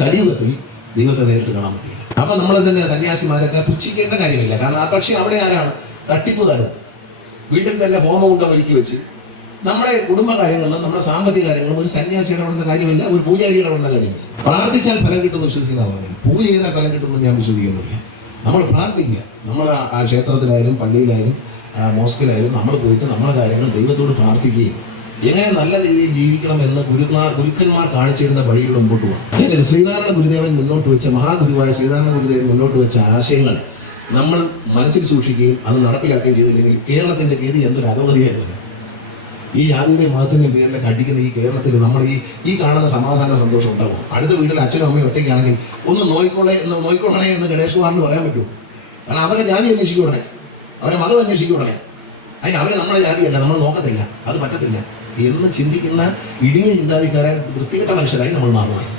കലിയുഗത്തിൽ ദൈവത്തെ നേരിട്ട് കാണാൻ പറ്റില്ല. അപ്പം നമ്മൾ തന്നെ സന്യാസിമാരൊക്കെ പുച്ഛിക്കേണ്ട കാര്യമില്ല. കാരണം പക്ഷേ അവിടെ ആരാണ്? തട്ടിപ്പുകാരുണ്ട്. വീട്ടിൽ തന്നെ ഹോമകുണ്ട ഒരുക്കി വെച്ച് നമ്മുടെ കുടുംബകാര്യങ്ങളിലും നമ്മുടെ സാമ്പത്തിക കാര്യങ്ങളും ഒരു സന്യാസി ഇടപെടുന്ന കാര്യമില്ല, ഒരു പൂജാരി ഇടപെടുന്ന കാര്യമില്ല. പ്രാർത്ഥിച്ചാൽ ഫലം കിട്ടുമെന്ന് വിശ്വസിക്കുന്നതാണ് പറഞ്ഞത്. പൂജ ചെയ്താൽ ഫലം കിട്ടുമെന്ന് ഞാൻ വിശ്വസിക്കുന്നില്ല. നമ്മൾ പ്രാർത്ഥിക്കുക. നമ്മൾ ആ ക്ഷേത്രത്തിലായാലും പള്ളിയിലായാലും മോസ്കിലായാലും നമ്മൾ പോയിട്ട് നമ്മുടെ കാര്യങ്ങൾ ദൈവത്തോട് പ്രാർത്ഥിക്കുകയും എങ്ങനെ നല്ല രീതിയിൽ ജീവിക്കണം എന്ന് ഗുരുക്കന്മാർ കാണിച്ചിരുന്ന വഴികൾ മുമ്പോട്ട് പോകാം. ശ്രീനാരായണ ഗുരുദേവൻ മുന്നോട്ട് വെച്ച, മഹാഗുരുവായ ശ്രീനാരായണ ഗുരുദേവൻ മുന്നോട്ട് വെച്ച ആശയങ്ങൾ നമ്മൾ മനസ്സിൽ സൂക്ഷിക്കുകയും അത് നടപ്പിലാക്കുകയും ചെയ്തില്ലെങ്കിൽ കേരളത്തിൻ്റെ ഗതി എന്തൊരു അധോഗതിയായിരുന്നു. ഈ ജാതിയുടെ മതത്തിൻ്റെ പേരിലൊക്കെ അടിക്കുന്ന ഈ കേരളത്തിൽ നമ്മൾ ഈ കാണുന്ന സമാധാന സന്തോഷം ഉണ്ടാവും. അടുത്ത വീട്ടിൽ അച്ഛനും അമ്മയും ഒറ്റയ്ക്കാണെങ്കിൽ ഒന്ന് നോയിക്കൊള്ളണേ എന്ന് ഗണേഷ് കുമാറിന് പറയാൻ പറ്റുമോ? കാരണം അവരെ ജാതി അന്വേഷിക്കണേ, അവരെ മതം അന്വേഷിക്കണേ. അവരെ നമ്മുടെ ജാതിയല്ല, നമ്മൾ നോക്കത്തില്ല, അത് പറ്റത്തില്ല എന്ന് ചിന്തിക്കുന്ന ഇടുങ്ങിയ ചിന്താധിക്കാരെ വൃത്തികെട്ട മനുഷ്യരായി നമ്മൾ മാറുകയാണ്.